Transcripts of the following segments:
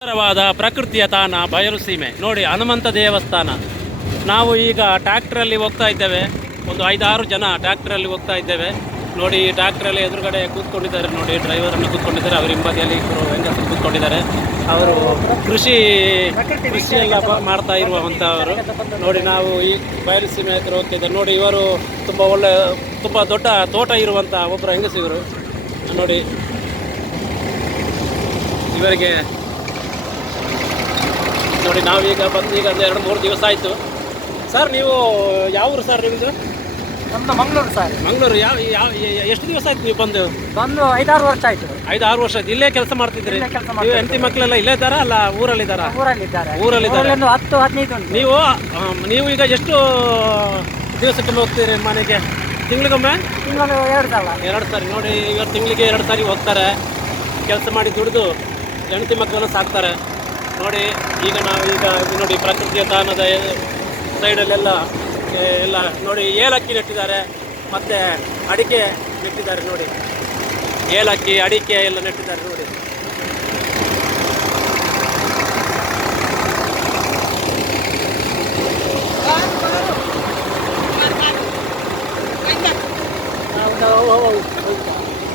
ಸುಂದರವಾದ ಪ್ರಕೃತಿಯ ತಾಣ ಬಯಲು ಸೀಮೆ ನೋಡಿ, ಹನುಮಂತ ದೇವಸ್ಥಾನ. ನಾವು ಈಗ ಟ್ರ್ಯಾಕ್ಟ್ರಲ್ಲಿ ಹೋಗ್ತಾ ಇದ್ದೇವೆ. ಒಂದು 5-6 ಜನ ಟ್ರ್ಯಾಕ್ಟ್ರಲ್ಲಿ ಹೋಗ್ತಾ ಇದ್ದೇವೆ. ನೋಡಿ, ಟ್ರ್ಯಾಕ್ಟ್ರಲ್ಲಿ ಎದುರುಗಡೆ ಕೂತ್ಕೊಂಡಿದ್ದಾರೆ. ನೋಡಿ, ಡ್ರೈವರನ್ನು ಕೂತ್ಕೊಂಡಿದ್ದಾರೆ. ಅವರ ಹಿಂಬದಿಯಲ್ಲಿ ಇಬ್ಬರು ಹೆಂಗಸರು ಕೂತ್ಕೊಂಡಿದ್ದಾರೆ. ಅವರು ಕೃಷಿ ಎಲ್ಲ ಮಾಡ್ತಾ ಇರುವಂಥವರು. ನೋಡಿ, ನಾವು ಈ ಬಯಲು ಸೀಮೆ ಹತ್ರ ಹೋಗ್ತಿದ್ದೇವೆ. ನೋಡಿ, ಇವರು ತುಂಬ ದೊಡ್ಡ ತೋಟ ಇರುವಂಥ ಒಬ್ಬರು ಹೆಂಗಸಿಗರು. ನೋಡಿ, ಇವರಿಗೆ ನೋಡಿ, ನಾವೀಗ ಬಂದು ಈಗ 2-3 ದಿವಸ ಆಯಿತು. ಸರ್, ನೀವು ಯಾವ ಊರು ಸರ್ ನಿಮ್ಮದು? ನಮ್ಮದು ಮಂಗಳೂರು ಸರ್. ಮಂಗಳೂರು. ಎಷ್ಟು ದಿವಸ ಆಯ್ತು ನೀವು ಬಂದು? 5-6 ವರ್ಷ ಆಯಿತು. 5-6 ವರ್ಷ ಆಯ್ತು. ಇಲ್ಲೇ ಕೆಲಸ ಮಾಡ್ತಿದ್ದೀರಿ? ನೀವು ಹೆಂಡತಿ ಮಕ್ಕಳೆಲ್ಲ ಇಲ್ಲೇ ಇದ್ದಾರಾ ಅಲ್ಲ ಊರಲ್ಲಿದ್ದಾರಾ? ಊರಲ್ಲಿದ್ದಾರೆ. 10-15 ಉಂಟು. ನೀವು ಈಗ ಎಷ್ಟು ದಿವಸಕ್ಕೊಮ್ಮೆ ಹೋಗ್ತೀರಿ ಮನೆಗೆ? ತಿಂಗಳಿಗೊಮ್ಮೆ? 2 ಸಾರಿ. ನೋಡಿ, ಇವರು ತಿಂಗಳಿಗೆ 2 ಸಾರಿ ಹೋಗ್ತಾರೆ. ಕೆಲಸ ಮಾಡಿ ದುಡಿದು ಹೆಂಡತಿ ಮಕ್ಕಳನ್ನು ಸಾಕ್ತಾರೆ. ನೋಡಿ, ಈಗ ನೋಡಿ ಪ್ರಕೃತಿಯ ತಾಣದ ಸೈಡಲ್ಲೆಲ್ಲ ನೋಡಿ ಏಲಕ್ಕಿ ನೆಟ್ಟಿದ್ದಾರೆ, ಮತ್ತು ಅಡಿಕೆ ನೆಟ್ಟಿದ್ದಾರೆ. ನೋಡಿ, ಏಲಕ್ಕಿ, ಅಡಿಕೆ ಎಲ್ಲ ನೆಟ್ಟಿದ್ದಾರೆ. ನೋಡಿ,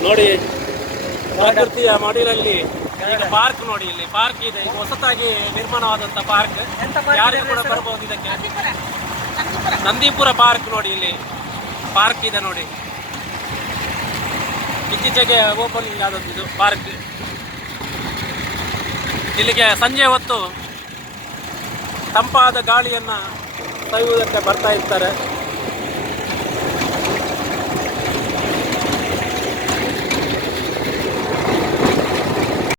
ನೋಡಿ ಪ್ರಕೃತಿಯ ಮಡಿಲಲ್ಲಿ ಈಗ ಪಾರ್ಕ್. ನೋಡಿ, ಇಲ್ಲಿ ಪಾರ್ಕ್ ಇದೆ. ಇದು ಹೊಸತಾಗಿ ನಿರ್ಮಾಣವಾದಂಥ ಪಾರ್ಕ್. ಯಾರು ಕೂಡ ಬರ್ಬೋದು ಇದಕ್ಕೆ. ನಂದೀಪುರ ಪಾರ್ಕ್. ನೋಡಿ, ಇಲ್ಲಿ ಪಾರ್ಕ್ ಇದೆ. ನೋಡಿ, ಇತ್ತೀಚೆಗೆ ಓಪನ್ ಆದದ್ದು ಇದು ಪಾರ್ಕ್. ಇಲ್ಲಿಗೆ ಸಂಜೆ ಹೊತ್ತು ತಂಪಾದ ಗಾಳಿಯನ್ನು ಸವಿಯುವುದಕ್ಕೆ ಬರ್ತಾ ಇರ್ತಾರೆ.